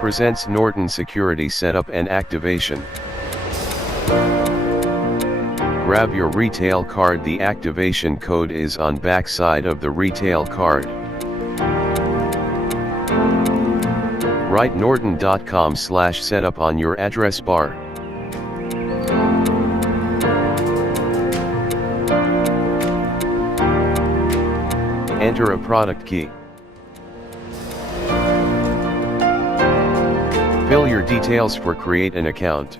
Presents Norton Security Setup and Activation. Grab your retail card. The activation code is on backside of the retail card. Write norton.com/setup on your address bar. Enter a product key. Fill your details for create an account.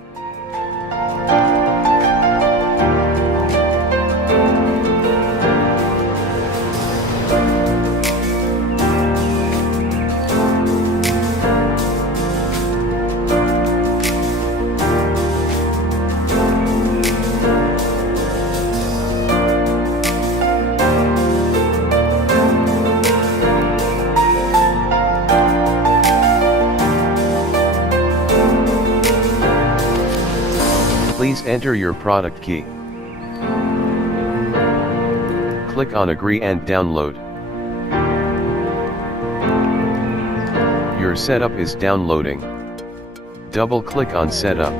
Please enter your product key. Click on Agree and download. Your setup is downloading. Double-click on Setup.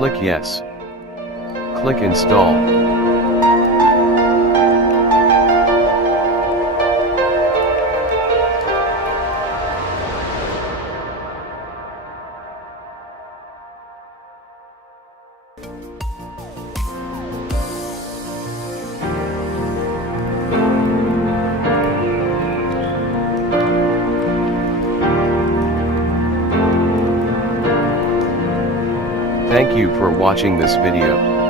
Click Yes. Click Install. Thank you for watching this video.